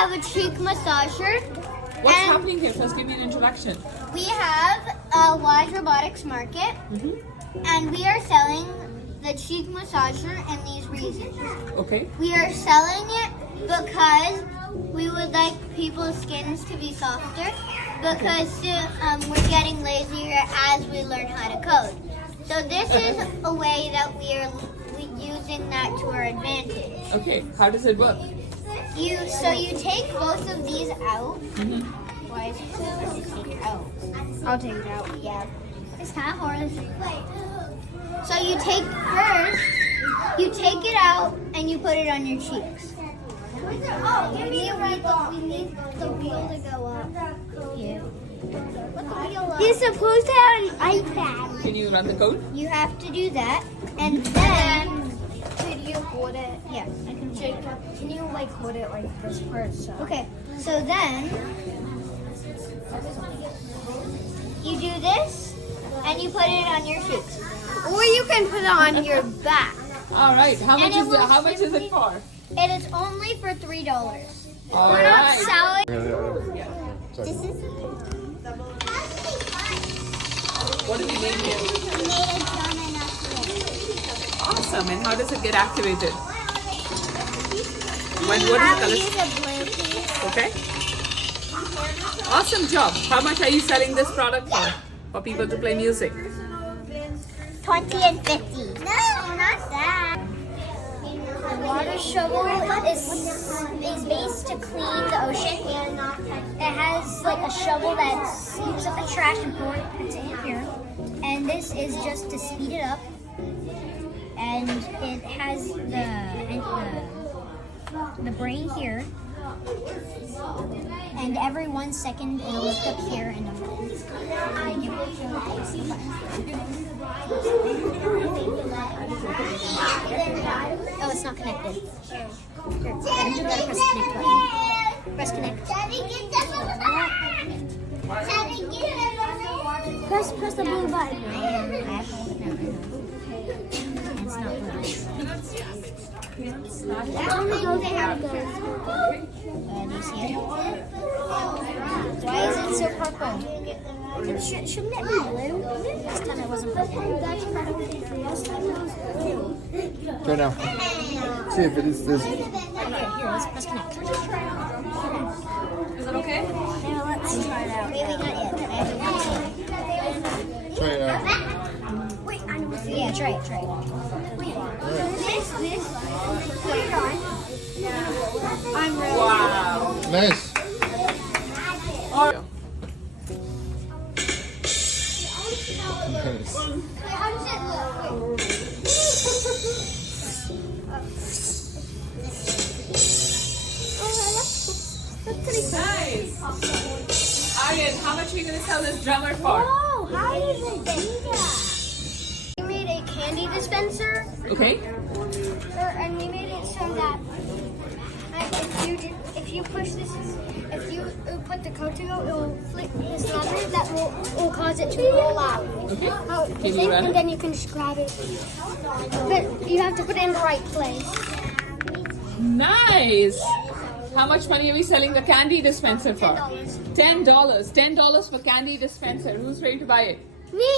have a cheek massager. What's happening here? First, give me an introduction. We have a Wize Robotics Market, and we are selling the cheek massager and these reasons. Okay. We are selling it because we would like people's skins to be softer, because we're getting lazier as we learn how to code. So this is a way that we're using that to our advantage. Okay. How does it work? You take both of these out. Why is it so hard to take it out? I'll take it out. Yeah. It's kind of hard to take it. So you take it out and you put it on your cheeks. Oh, we need the wheel to go up. Yeah. You're supposed to have an iPad. Can you run the code? You have to do that, and then could you hold it? Yes, I can. Can you hold it like this first? Okay. So then you do this, and you put it on your cheeks, or you can put it on your back. All right. How much is it? How much is it for? It is only for $3. All We're not right. selling. This is What do we make here? made a drum and a flute. Awesome. And how does it get activated? What You is have the to color? use a blue piece. Okay. Awesome job. How much are you selling this product for people to play music? 20 and 50. No, not that. The water shovel is based to clean the ocean. It has like a shovel that sweeps up the trash and puts it in here. And this is just to speed it up. And it has the brain here. And every 1 second it'll lift up here and oh, it's not connected. Here, you gotta press the connect button. Press connect. Press the blue button. It's not blue. Tell me how it goes. Do you see it? Why is it so purple? Shouldn't it be blue? Last time it wasn't purple. Last time it was blue. Try now. See if it is this. Okay, here, let's press connect. Is it okay? Now let's try it out. Maybe not yet. Try it out. Wait, I know. Yeah, try it. This. Put it on. I'm ready. Wow. Nice. Nice. How does it look? Nice. Aryan, how much are you going to sell this drummer for? Oh, how does it do that? We made a candy dispenser, Okay. and we made it so that if you push this, if you put the code to go, it will flick this lever that will cause it to roll out. Okay. The thing, and then you can just grab it. But you have to put it in the right place. Nice. How much money are we selling the candy dispenser for? $10. $10. $10 for candy dispenser. Who's ready to buy it? Me!